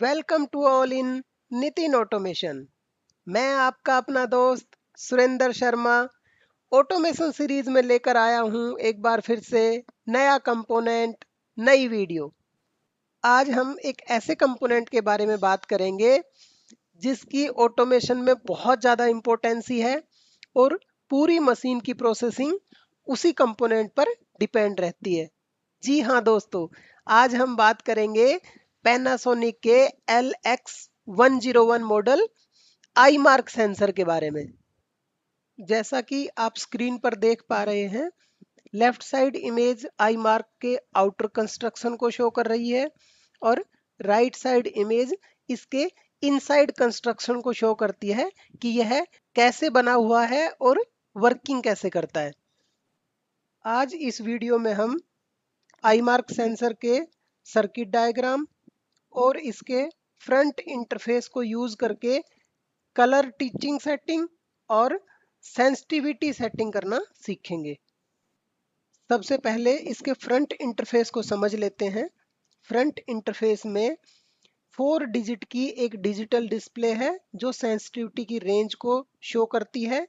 Welcome to all in Nitin automation. मैं आपका अपना दोस्त सुरेंद्र शर्मा ऑटोमेशन सीरीज में लेकर आया हूं एक बार फिर से नया कंपोनेंट, नई वीडियो। आज हम एक ऐसे कंपोनेंट के बारे में बात करेंगे जिसकी ऑटोमेशन में बहुत ज़्यादा इम्पोर्टेंसी है और पूरी मशीन की प्रोसेसिंग उसी कंपोनेंट पर डिपेंड रहती है। जी हाँ दोस्तों, आज हम बात करेंगे पैनासोनिक के LX101 model I mark sensor के बारे में। जैसा कि आप स्क्रीन पर देख पा रहे हैं, left side image I mark के आउटर कंस्ट्रक्शन को शो कर रही है और राइट साइड इमेज इसके इनसाइड कंस्ट्रक्शन को शो करती है कि यह कैसे बना हुआ है और वर्किंग कैसे करता है। आज इस वीडियो में हम आई मार्क सेंसर के सर्किट डायग्राम और इसके फ्रंट इंटरफेस को यूज करके कलर टीचिंग सेटिंग और सेंसिटिविटी सेटिंग करना सीखेंगे। सबसे पहले इसके फ्रंट इंटरफेस को समझ लेते हैं। फ्रंट इंटरफेस में 4 डिजिट की एक डिजिटल डिस्प्ले है जो सेंसिटिविटी की रेंज को शो करती है।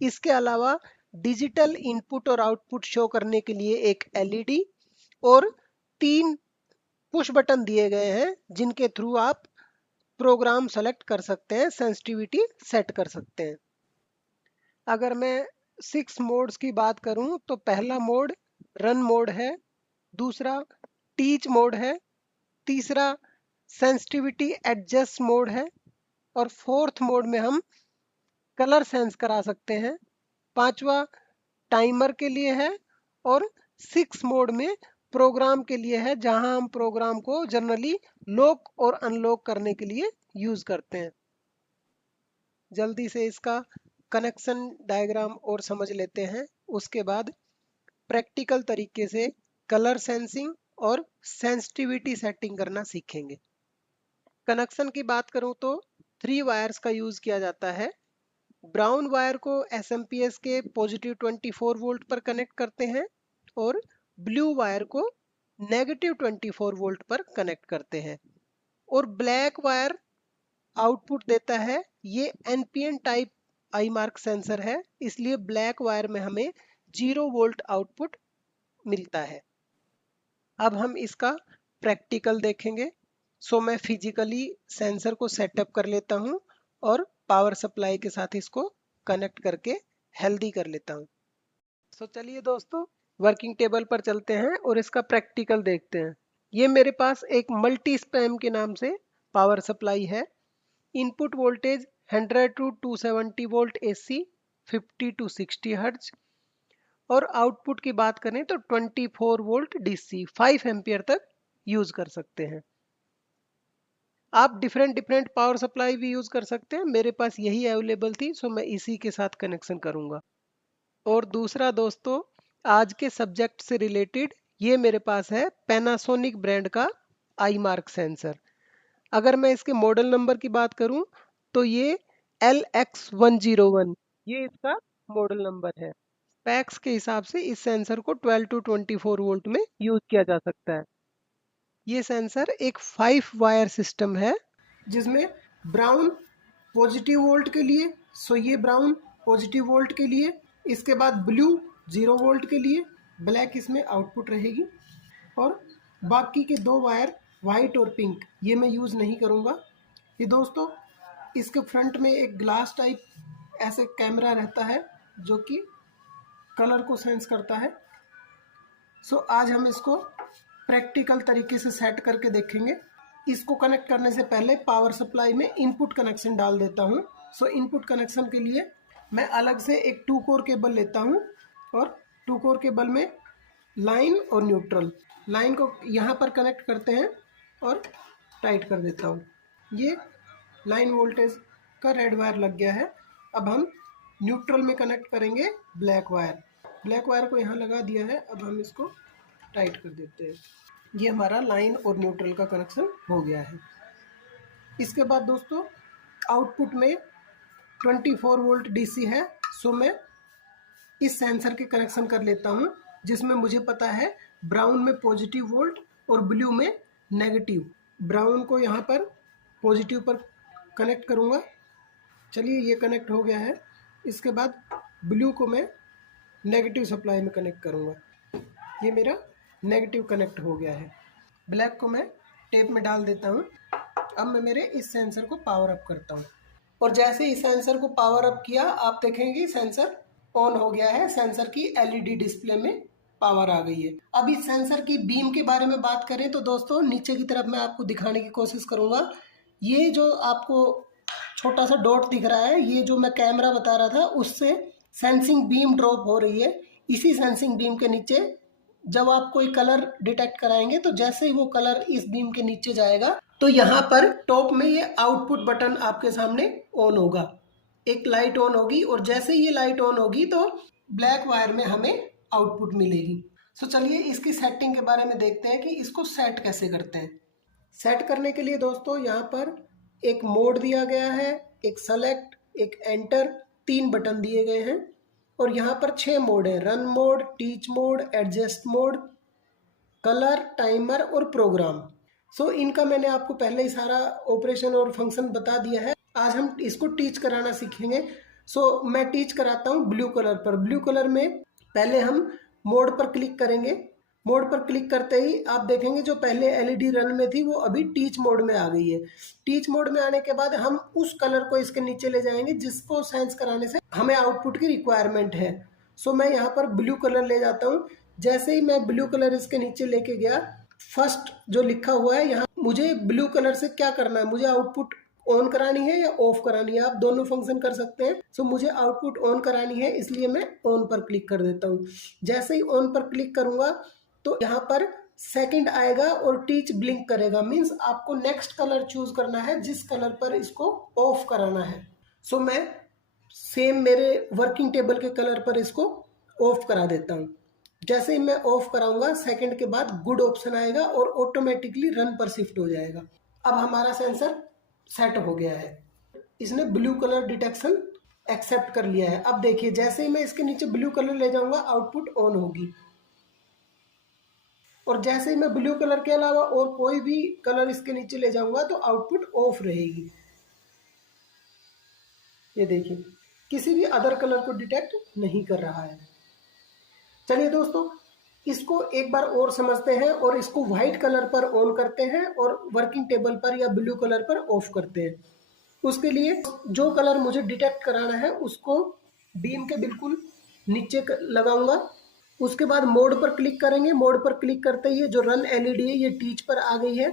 इसके अलावा डिजिटल इनपुट और आउटपुट शो करने के लिए एक एलईडी और 3 पुश बटन दिए गए हैं जिनके थ्रू आप प्रोग्राम सेलेक्ट कर सकते हैं, सेंसिटिविटी सेट कर सकते हैं। अगर मैं 6 मोड्स की बात करूं तो पहला मोड रन मोड है, दूसरा टीच मोड है, तीसरा सेंसिटिविटी एडजस्ट मोड है और फोर्थ मोड में हम कलर सेंस करा सकते हैं। पांचवा टाइमर के लिए है और 6 मोड में प्रोग्राम के लिए है, जहां हम प्रोग्राम को जनरली लॉक और अनलॉक करने के लिए यूज करते हैं। जल्दी से इसका कनेक्शन डायग्राम और समझ लेते हैं, उसके बाद प्रैक्टिकल तरीके से कलर सेंसिंग और सेंसिटिविटी सेटिंग करना सीखेंगे। कनेक्शन की बात करूं तो 3 वायर्स का यूज किया जाता है। ब्राउन वायर को एसएमपीएस के पॉजिटिव 24 वोल्ट पर कनेक्ट करते हैं और ब्लू वायर को नेगेटिव 24 वोल्ट पर कनेक्ट करते हैं और ब्लैक वायर आउटपुट देता है। ये NPN type I mark sensor है, इसलिए ब्लैक वायर में हमें 0 वोल्ट आउटपुट मिलता है। अब हम इसका प्रैक्टिकल देखेंगे। सो मैं फिजिकली सेंसर को सेटअप कर लेता हूं और पावर सप्लाई के साथ इसको कनेक्ट करके हेल्दी कर लेता हूं। सो चलिए दोस्तों, वर्किंग टेबल पर चलते हैं और इसका प्रैक्टिकल देखते हैं। ये मेरे पास एक मल्टी स्पैम के नाम से पावर सप्लाई है। Input voltage 100 to 270 volt AC, 50 to 60 hertz और आउटपुट की बात करें तो 24 वोल्ट डीसी 5 एम्पियर तक यूज कर सकते हैं। आप डिफरेंट डिफरेंट पावर सप्लाई भी यूज कर सकते हैं, मेरे पास यही अवेलेबल थी सो मैं इसी के साथ कनेक्शन करूंगा। और दूसरा दोस्तों, आज के सब्जेक्ट से रिलेटेड ये मेरे पास है पैनासोनिक ब्रांड का आई मार्क सेंसर। अगर मैं इसके मॉडल नंबर की बात करूं तो ये LX101 ये इसका मॉडल नंबर है। पैक्स के हिसाब से इस सेंसर को 12 टू 24 वोल्ट में यूज किया जा सकता है। ये सेंसर एक 5 वायर सिस्टम है जिसमें ब्राउन पॉजिटिव वोल्ट के लिए, सो ये ब्राउन पॉजिटिव वोल्ट के लिए, इसके बाद ब्लू 0 वोल्ट के लिए, ब्लैक इसमें आउटपुट रहेगी और बाकी के 2 वायर वाइट और पिंक ये मैं यूज़ नहीं करूँगा। ये दोस्तों, इसके फ्रंट में एक ग्लास टाइप ऐसे कैमरा रहता है जो कि कलर को सेंस करता है। सो आज हम इसको प्रैक्टिकल तरीके से सेट करके देखेंगे। इसको कनेक्ट करने से पहले पावर सप्लाई में इनपुट कनेक्शन डाल देता हूँ। सो इनपुट कनेक्शन के लिए मैं अलग से एक 2 कोर केबल लेता हूँ और 2 कोर केबल में लाइन और न्यूट्रल, लाइन को यहाँ पर कनेक्ट करते हैं और टाइट कर देता हूँ। ये लाइन वोल्टेज का रेड वायर लग गया है। अब हम न्यूट्रल में कनेक्ट करेंगे ब्लैक वायर। ब्लैक वायर को यहाँ लगा दिया है, अब हम इसको टाइट कर देते हैं। ये हमारा लाइन और न्यूट्रल का कनेक्शन हो गया है। इसके बाद दोस्तों, आउटपुट में 24 वोल्ट डीसी है, सो मैं इस सेंसर के कनेक्शन कर लेता हूँ जिसमें मुझे पता है ब्राउन में पॉजिटिव वोल्ट और ब्लू में नेगेटिव। ब्राउन को यहाँ पर पॉजिटिव पर कनेक्ट करूँगा। चलिए ये कनेक्ट हो गया है। इसके बाद ब्लू को मैं नेगेटिव सप्लाई में कनेक्ट करूँगा। ये मेरा नेगेटिव कनेक्ट हो गया है। ब्लैक को मैं टेप में डाल देता हूँ। अब मैं मेरे इस सेंसर को पावर अप करता हूँ और जैसे ही सेंसर को पावर अप किया आप देखेंगे सेंसर ऑन हो गया है। सेंसर की एलईडी डिस्प्ले में पावर आ गई है। अब इस सेंसर की बीम के बारे में बात करें तो दोस्तों नीचे की तरफ मैं आपको दिखाने की कोशिश करूँगा। ये जो आपको छोटा सा डॉट दिख रहा है, ये जो मैं कैमरा बता रहा था उससे सेंसिंग बीम ड्रॉप हो रही है। इसी सेंसिंग बीम के नीचे जब आप कोई कलर डिटेक्ट कराएंगे तो जैसे ही वो कलर इस बीम के नीचे जाएगा तो यहाँ पर टॉप में ये आउटपुट बटन आपके सामने ऑन होगा। एक लाइट ऑन होगी और जैसे ही ये लाइट ऑन होगी तो ब्लैक वायर में हमें आउटपुट मिलेगी। सो चलिए इसकी सेटिंग के बारे में देखते हैं कि इसको सेट कैसे करते हैं। सेट करने के लिए दोस्तों यहाँ पर एक मोड दिया गया है, एक सेलेक्ट, एक एंटर, 3 बटन दिए गए हैं और यहाँ पर 6 मोड है। Run mode, teach mode, adjust mode, colour, timer और प्रोग्राम। सो इनका मैंने आपको पहले ही सारा ऑपरेशन और फंक्शन बता दिया है। आज हम इसको टीच कराना सीखेंगे। सो मैं टीच कराता हूँ ब्लू कलर पर। ब्लू कलर में पहले हम मोड पर क्लिक करेंगे। मोड पर क्लिक करते ही आप देखेंगे जो पहले एलईडी रन में थी वो अभी टीच मोड में आ गई है। टीच मोड में आने के बाद हम उस कलर को इसके नीचे ले जाएंगे जिसको सेंस कराने से हमें आउटपुट की रिक्वायरमेंट है। सो मैं यहाँ पर ब्लू कलर ले जाता हूँ। जैसे ही मैं ब्लू कलर इसके नीचे लेके गया, फर्स्ट जो लिखा हुआ है यहाँ, मुझे ब्लू कलर से क्या करना है, मुझे आउटपुट ऑन करानी है या ऑफ करानी है। आप दोनों फंक्शन कर सकते हैं। सो मुझे आउटपुट ऑन करानी है इसलिए मैं ऑन पर क्लिक कर देता हूँ। जैसे ही ऑन पर क्लिक करूंगा तो यहाँ पर सेकंड आएगा और टीच ब्लिंक करेगा। मींस आपको नेक्स्ट कलर चूज करना है जिस कलर पर इसको ऑफ कराना है। सो मैं सेम मेरे वर्किंग टेबल के कलर पर इसको ऑफ करा देता हूँ। जैसे ही मैं ऑफ कराऊंगा सेकंड के बाद गुड ऑप्शन आएगा और ऑटोमेटिकली रन पर शिफ्ट हो जाएगा। अब हमारा सेंसर सेट हो गया है। इसने ब्लू कलर डिटेक्शन एक्सेप्ट कर लिया है। अब देखिए जैसे ही मैं इसके नीचे ब्लू कलर ले जाऊंगा आउटपुट ऑन होगी और जैसे ही मैं ब्लू कलर के अलावा और कोई भी कलर इसके नीचे ले जाऊंगा तो आउटपुट ऑफ रहेगी। ये देखिए किसी भी अदर कलर को डिटेक्ट नहीं कर रहा है। चलिए दोस्तों इसको एक बार और समझते हैं और इसको व्हाइट कलर पर ऑन करते हैं और वर्किंग टेबल पर या ब्लू कलर पर ऑफ करते हैं। उसके लिए जो कलर मुझे डिटेक्ट कराना है उसको बीम के बिल्कुल नीचे लगाऊंगा। उसके बाद मोड पर क्लिक करेंगे। मोड पर क्लिक करते ही जो रन एलईडी है ये टीच पर आ गई है।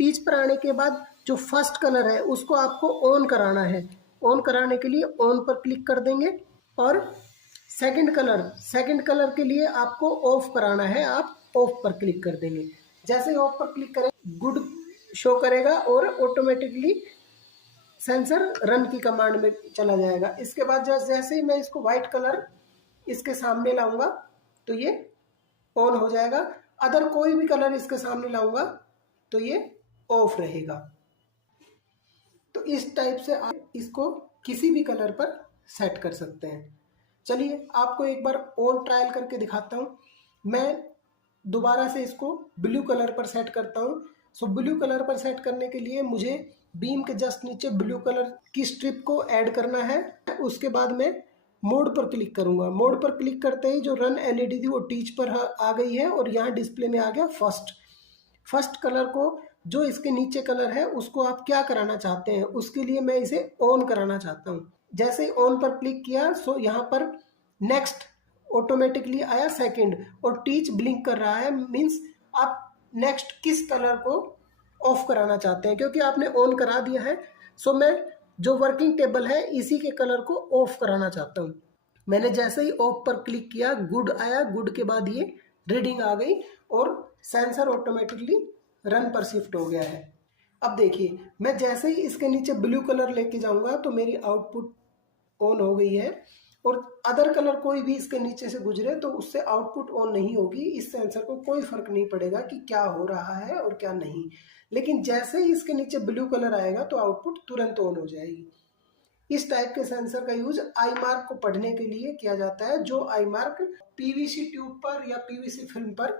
टीच पर आने के बाद जो फर्स्ट कलर है उसको आपको ऑन कराना है। ऑन कराने के लिए ऑन पर क्लिक कर देंगे और सेकंड कलर के लिए आपको ऑफ कराना है। आप ऑफ पर क्लिक कर देंगे। जैसे ही ऑफ पर क्लिक करें गुड शो करेगा और ऑटोमेटिकली सेंसर रन की कमांड में चला जाएगा। इसके बाद जैसे ही मैं इसको व्हाइट कलर इसके सामने लाऊंगा तो ये ऑन हो जाएगा। अदर कोई भी कलर इसके सामने लाऊंगा तो ये ऑफ रहेगा। तो इस टाइप से आप इसको किसी भी कलर पर सेट कर सकते हैं। चलिए आपको एक बार और ट्रायल करके दिखाता हूँ। मैं दोबारा से इसको ब्लू कलर पर सेट करता हूँ। सो ब्लू कलर पर सेट करने के लिए मुझे बीम के जस्ट नीचे ब्लू कलर की स्ट्रिप को ऐड करना है। उसके बाद मैं मोड पर क्लिक करूंगा। मोड पर क्लिक करते ही जो रन एलईडी थी वो टीच पर आ गई है और यहाँ डिस्प्ले में आ गया फर्स्ट कलर को। जो इसके नीचे कलर है उसको आप क्या कराना चाहते हैं, उसके लिए मैं इसे ऑन कराना चाहता हूँ। जैसे ही ऑन पर क्लिक किया सो यहाँ पर नेक्स्ट ऑटोमेटिकली आया सेकंड और टीच ब्लिंक कर रहा है। मीन्स आप नेक्स्ट किस कलर को ऑफ कराना चाहते हैं, क्योंकि आपने ऑन करा दिया है। सो मैं जो वर्किंग टेबल है इसी के कलर को ऑफ कराना चाहता हूँ। मैंने जैसे ही ऑफ पर क्लिक किया गुड आया। गुड के बाद ये रीडिंग आ गई और सेंसर ऑटोमेटिकली रन पर शिफ्ट हो गया है। अब देखिए मैं जैसे ही इसके नीचे ब्लू कलर लेके जाऊंगा तो मेरी आउटपुट ऑन हो गई है और अदर कलर कोई भी इसके नीचे से गुजरे तो उससे आउटपुट ऑन नहीं होगी। इस सेंसर को कोई फर्क नहीं पड़ेगा कि क्या हो रहा है और क्या नहीं। लेकिन जैसे ही इसके नीचे ब्लू कलर आएगा तो आउटपुट तुरंत ऑन हो जाएगी। इस टाइप के सेंसर का यूज आई मार्क को पढ़ने के लिए किया जाता है, जो आई मार्क पीवीसी ट्यूब पर या पीवीसी फिल्म पर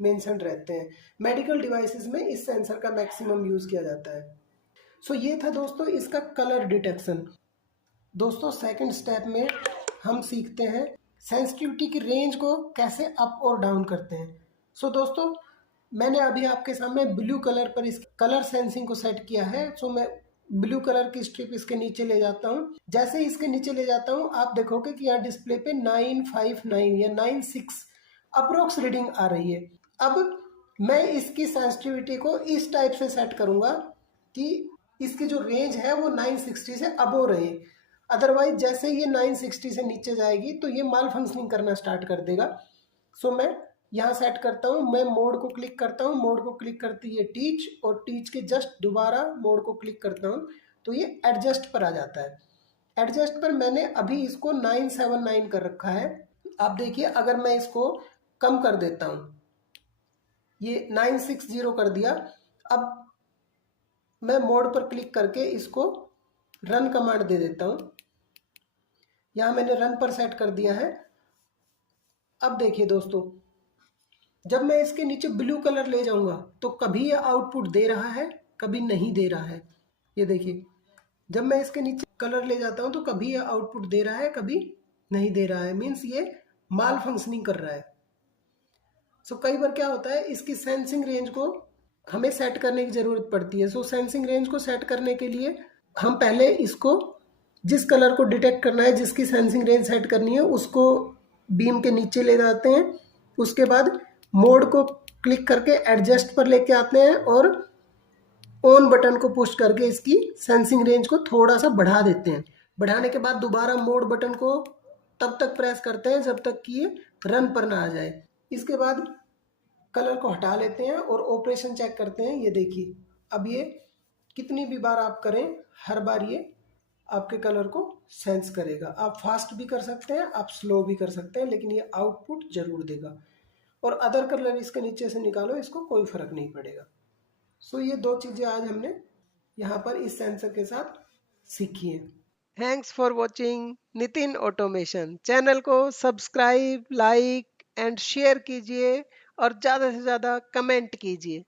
मेंशन रहते हैं। मेडिकल डिवाइसेस में इस सेंसर का मैक्सिमम यूज किया जाता है। सो ये था दोस्तों इसका कलर डिटेक्शन। दोस्तों सेकंड स्टेप में हम सीखते हैं सेंसिटिविटी की रेंज को कैसे अप और डाउन करते हैं। सो दोस्तों मैंने अभी आपके सामने ब्लू कलर पर इस कलर सेंसिंग को सेट किया है। सो मैं ब्लू कलर की स्ट्रिप इसके नीचे ले जाता हूँ। जैसे ही इसके नीचे ले जाता हूँ आप देखोगे कि यहाँ डिस्प्ले पे 959 या 96 अप्रोक्स रीडिंग आ रही है। अब मैं इसकी सेंसिटिविटी को इस टाइप से सेट करूँगा कि इसकी जो रेंज है वो 960 से अबो रहे। अदरवाइज जैसे ये 960 से नीचे जाएगी तो ये माल फंक्शनिंग करना स्टार्ट कर देगा। सो मैं यहाँ सेट करता हूँ, मैं मोड को क्लिक करता हूँ, मोड को क्लिक करते ही ये टीच, और टीच के जस्ट दोबारा मोड को क्लिक करता हूँ तो ये एडजस्ट पर आ जाता है। एडजस्ट पर मैंने अभी इसको 979 कर रखा है। आप देखिए अगर मैं इसको कम कर देता हूँ, ये 960 कर दिया। अब मैं मोड पर क्लिक करके इसको रन कमांड दे देता हूँ। यहाँ मैंने रन पर सेट कर दिया है। अब देखिए दोस्तों जब मैं इसके नीचे ब्लू कलर ले जाऊंगा तो कभी ये आउटपुट दे रहा है, कभी नहीं दे रहा है। ये देखिए जब मैं इसके नीचे कलर ले जाता हूं तो कभी ये आउटपुट दे रहा है, कभी नहीं दे रहा है। मीन्स ये माल फंक्शनिंग कर रहा है। सो कई बार क्या होता है इसकी सेंसिंग रेंज को हमें सेट करने की ज़रूरत पड़ती है। सो सेंसिंग रेंज को सेट करने के लिए हम पहले इसको जिस कलर को डिटेक्ट करना है, जिसकी सेंसिंग रेंज सेट करनी है, उसको बीम के नीचे ले जाते हैं। उसके बाद मोड को क्लिक करके एडजस्ट पर लेके आते हैं और ऑन बटन को पुश करके इसकी सेंसिंग रेंज को थोड़ा सा बढ़ा देते हैं। बढ़ाने के बाद दोबारा मोड बटन को तब तक प्रेस करते हैं जब तक कि ये रन पर ना आ जाए। इसके बाद कलर को हटा लेते हैं और ऑपरेशन चेक करते हैं। ये देखिए अब ये कितनी भी बार आप करें हर बार ये आपके कलर को सेंस करेगा। आप फास्ट भी कर सकते हैं, आप स्लो भी कर सकते हैं, लेकिन ये आउटपुट जरूर देगा। और अदर कलर इसके नीचे से निकालो, इसको कोई फर्क नहीं पड़ेगा। सो ये दो चीज़ें आज हमने यहाँ पर इस सेंसर के साथ सीखी है। Thanks for watching Nitin automation. Channel को सब्सक्राइब, लाइक एंड शेयर कीजिए और ज़्यादा से ज़्यादा कमेंट कीजिए।